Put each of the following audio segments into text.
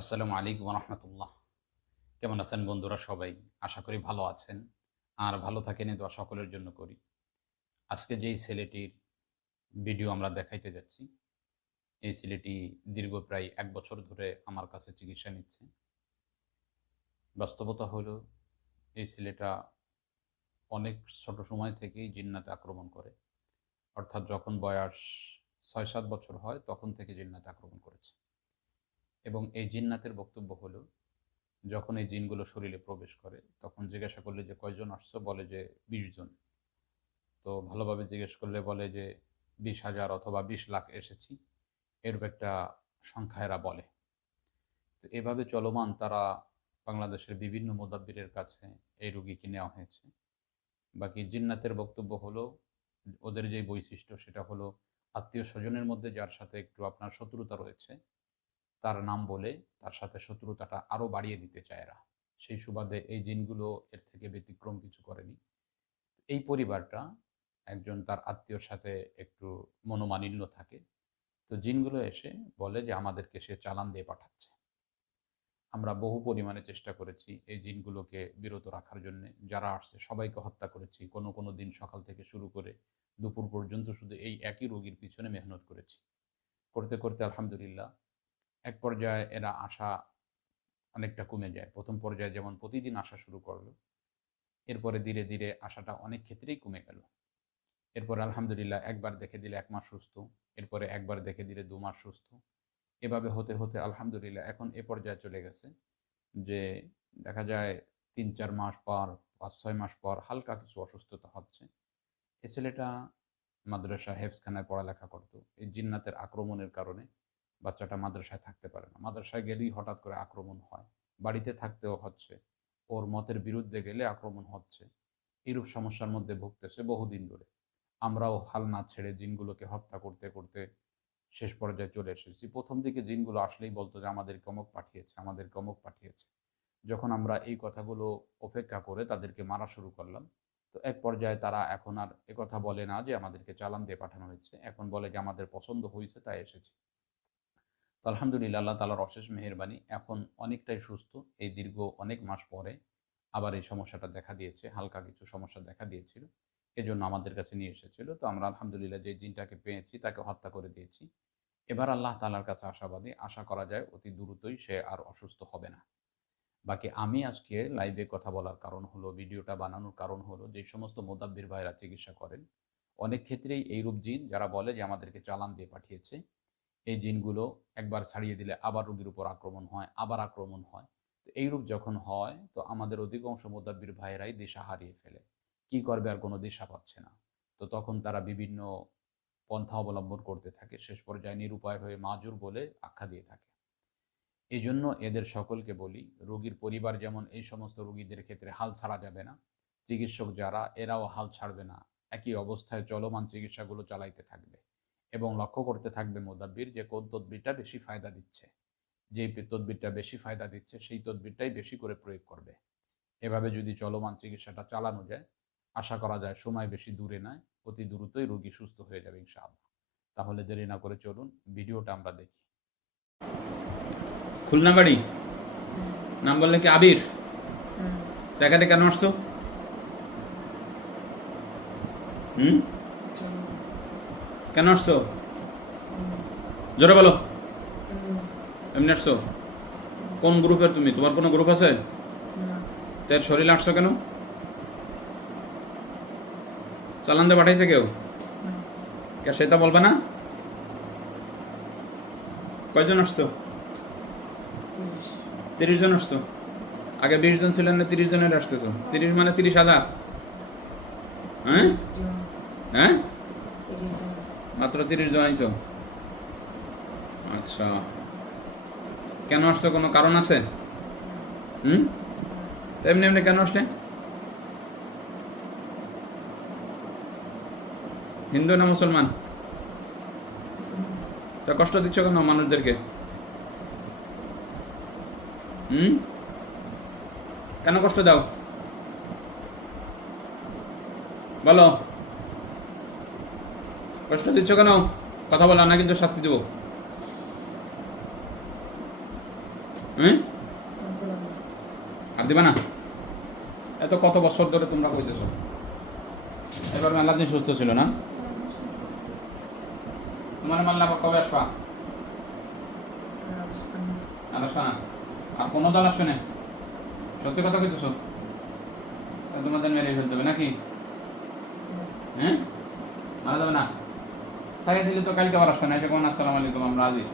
আসসালামু আলাইকুম রহমতুল্লাহ। কেমন আছেন বন্ধুরা? সবাই আশা করি ভালো আছেন। আর ভালো থাকেন এই দোয়া সকলের জন্য করি। আজকে যেই ছেলেটির ভিডিও আমরা দেখাইতে যাচ্ছি, এই ছেলেটি দীর্ঘ প্রায় ১ বছর ধরে আমার কাছে চিকিৎসা নিচ্ছে। বাস্তবতা হলো এই ছেলেটা অনেক ছোট সময় থেকেই জিন্নাতে আক্রমণ করে। অর্থাৎ যখন বয়স ৬-৭ বছর হয় তখন থেকে জিন্নাতে আক্রমণ করেছে। এবং এই জিন্নাতের বক্তব্য হলো যখন এই জিনগুলো শরীরে প্রবেশ করে তখন জিজ্ঞাসা করলে যে কয়জন আসছো, বলে যে ২০ জন। তো ভালোভাবে জিজ্ঞেস করলে বলে যে ২০,০০০ অথবা ২০ লাখ এসেছি, এরূপ একটা সংখ্যা এরা বলে। তো এভাবে চলমান তারা বাংলাদেশের বিভিন্ন মুদাব্বিরের কাছে এই রুগীকে নেওয়া হয়েছে। বাকি জিন্নাতের বক্তব্য হলো ওদের যে বৈশিষ্ট্য সেটা হলো আত্মীয় স্বজনের মধ্যে যার সাথে একটু আপনার শত্রুতা রয়েছে তার নাম বলে তার সাথে শত্রুতাটা আরও বাড়িয়ে দিতে চায় এরা। সেই সুবাদে এই জিনগুলো এর থেকে ব্যতিক্রম কিছু করেনি। এই পরিবারটা একজন তার আত্মীয়র সাথে একটু মনোমালিন্য থাকে। তো জিনগুলো এসে বলে যে আমাদেরকে সে চালান দিয়ে পাঠাচ্ছে। আমরা বহু পরিমাণে চেষ্টা করেছি এই জিনগুলোকে বিরত রাখার জন্যে। যারা আসছে সবাইকে হত্যা করেছি। কোনো দিন সকাল থেকে শুরু করে দুপুর পর্যন্ত শুধু এই একই রোগীর পিছনে মেহনত করেছি। করতে আলহামদুলিল্লাহ এক পর্যায়ে এরা আসা অনেকটা কমে যায়। ১ম পর্যায়ে যেমন প্রতিদিন আসা শুরু করলো, এরপরে ধীরে আসাটা অনেক ক্ষেত্রেই কমে গেল। এরপরে আলহামদুলিল্লাহ একবার দেখে দিলে ১ মাস সুস্থ, এরপরে একবার দেখে দিলে ২ মাস সুস্থ। এভাবে হতে আলহামদুলিল্লাহ এখন এ পর্যায়ে চলে গেছে যে দেখা যায় ৩-৪ মাস পর, ৫-৬ মাস পর হালকা কিছু অসুস্থতা হচ্ছে। এ ছেলেটা মাদ্রাসা হেফজখানায় পড়ালেখা করত। এই জিন্নাতের আক্রমণের কারণে বাচ্চাটা মাদ্রাসায় থাকতে পারে না। মাদ্রাসায় গেলেই হঠাৎ করে আক্রমণ হয়। বাড়িতে থাকতেও হচ্ছে। ওর মতের বিরুদ্ধে গেলে আক্রমণ হচ্ছে। এরূপ সমস্যার মধ্যে ভুগতেছে বহুদিন ধরে। আমরাও হাল না ছেড়ে জিনগুলোকে হত্যা করতে শেষ পর্যায়ে চলে এসেছি। ১ম দিকে জিনগুলো আসলেই বলত যে আমাদেরকে অমুক পাঠিয়েছে, আমাদেরকে অমুক পাঠিয়েছে। যখন আমরা এই কথাগুলো উপেক্ষা করে তাদেরকে মারা শুরু করলাম, তো এক পর্যায়ে তারা এখন আর একথা বলে না যে আমাদেরকে চালান দিয়ে পাঠানো হয়েছে। এখন বলে যে আমাদের পছন্দ হইছে তাই এসেছি। তো আলহামদুলিল্লাহ আল্লাহ তাআলার অশেষ মেহেরবানি এখন অনেকটাই সুস্থ। এই দীর্ঘ অনেক মাস পরে আবার এই সমস্যাটা দেখা দিয়েছে। হালকা কিছু সমস্যা দেখা দিয়েছিল। এজন্য আমাদের কাছে নিয়ে এসেছিল। তো আমরা আলহামদুলিল্লাহ যে জিনটাকে পেয়েছি তাকে হত্যা করে দিয়েছি। এবার আল্লাহ তাআলার কাছে আশাবাদী। আশা করা যায় অতি দ্রুতই সে আর অসুস্থ হবে না। বাকি আমি আজকে লাইভে কথা বলার কারণ হলো, ভিডিওটা বানানোর কারণ হলো যে সমস্ত মোদাব্বির ভাইরা চিকিৎসা করেন, অনেক ক্ষেত্রেই এইরূপ জিন যারা বলে যে আমাদেরকে চালান দিয়ে পাঠিয়েছে, এই জিনগুলো একবার ছাড়িয়ে দিলে আবার রোগীর উপর আক্রমণ হয়, আবার আক্রমণ হয়। তো এইরূপ যখন হয় তো আমাদের অধিকাংশ মোদাব্বির ভাইয়েরাই দিশা হারিয়ে ফেলে। কি করবে আর কোনো দিশা পাচ্ছে না। তো তখন তারা বিভিন্ন পন্থা অবলম্বন করতে থাকে। শেষ পর্যায়ে নিরুপায় হয়ে মাজুর বলে আখ্যা দিয়ে থাকে। এজন্য এদের সকলকে বলি, রোগীর পরিবার যেমন এই সমস্ত রোগীদের ক্ষেত্রে হাল ছাড়া যাবে না, চিকিৎসক যারা এরাও হাল ছাড়বে না। একই অবস্থায় চলমান চিকিৎসাগুলো চালাইতে থাকবে এবং লক্ষ্য করতে থাকবে মোদাব্বির যে কোন তদবিরটা বেশি ফায়দা দিচ্ছে। যেই তদবিরটা বেশি ফায়দা দিচ্ছে সেই তদবিরটাই বেশি করে প্রয়োগ করবে। এভাবে যদি চলমান চিকিৎসাটা চালানো যায়, আশা করা যায় সময় বেশি দূরে নয়, অতি দ্রুতই রোগী সুস্থ হয়ে যাবে ইনশাআল্লাহ। তাহলে দেরি না করে চলুন ভিডিওটা আমরা দেখি। খুলনা বাড়ি, নাম বললে কি আবির? দেখাতে কেন আসছো? কেন আসছো? জোরে বলো। এমনি আসছো? কোন গ্রুপের তুমি? তোমার কোনো গ্রুপ আছে? তোর শরীরে আসছো কেন? চালান দিয়ে পাঠাইছে কেউ? কে সেটা বলবে না? কয়জন আসছো? 30 জন আসছো। আগে 20 জন ছিলেন না, 30 জনের আসতেছো। 30 মানে 30,000? হ্যাঁ হ্যাঁ, মাত্র 30 জন আইছো। আচ্ছা, কেন আসছো? কোনো কারণ আছে? এমনি এমনি কেন আসলে? হিন্দু না মুসলমান? তা কষ্ট দিচ্ছ কেন মানুষদেরকে? কেন কষ্ট দাও বলো? কষ্ট দিচ্ছ কেন? কথা বলা না কিন্তু শাস্তি দেব। হুম, আর দিবা না? এত কত বছর ধরে তোমরা কইতেছো? এবার মেলা দিন সুস্থ ছিল না? তোমার মাল্লা আবার কবে আসবা? আর আসবা না? আর কোনো দল আসবে না? সত্যি কথা কইতেছো? তোমাদের মেরে ফেলতে হবে নাকি? হ্যাঁ, মারা যাবে না? খাইয়ে দিলে তো কালকে আবার আসবে না, এটা কোন আসসালামু আলাইকুম আমরা রাজি।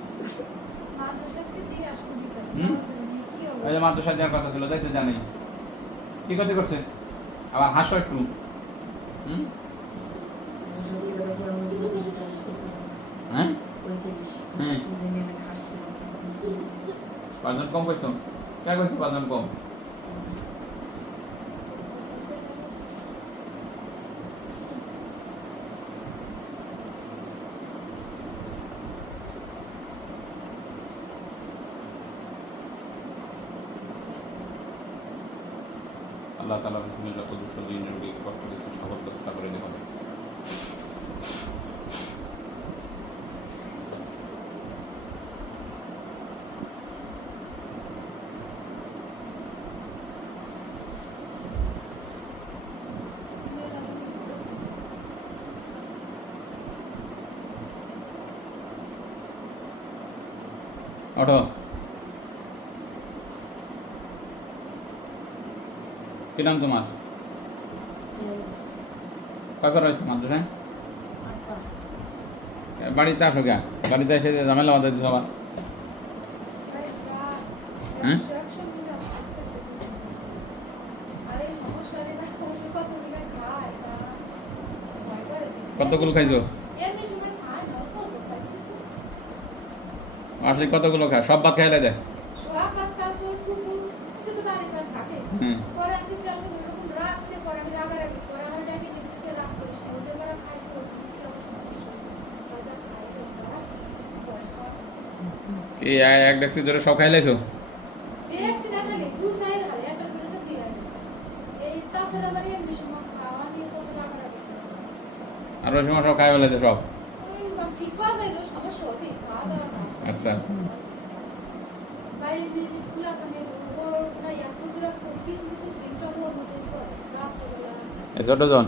ওই যে মাদ্রাসা দেওয়ার কথা ছিল, যাইতে জানি কি ক্ষতি করছে? আবার হাসো একটু। হুম, হ্যাঁ হ্যাঁ, পাঁচজন কম কইছো? কে কইছো পাঁচজন কম? আল্লাহ তাআলা বিসমিল্লাহ দুষ্ট দিন রোগীকে কষ্ট দিতে সহজ ব্যবস্থা করে দেবেন। ওঠো। কি নাম তোমার? কয়বার হয়েছে মাদ্রাসায়? বাড়িতে আসো কে? বাড়িতে এসে ঝামেলা বাঁধা দিচ্ছ আবার। হ্যাঁ, কতগুলো খাইছো? আসলে কতগুলো খায়? সব ভাত খাইলে দেয়? হুম, এই এক ডেক্সি ধরে সব খাই লাইছো? আর ওই সময় সব খাই ফেলেছে সব? আচ্ছা আচ্ছা। ছোট জন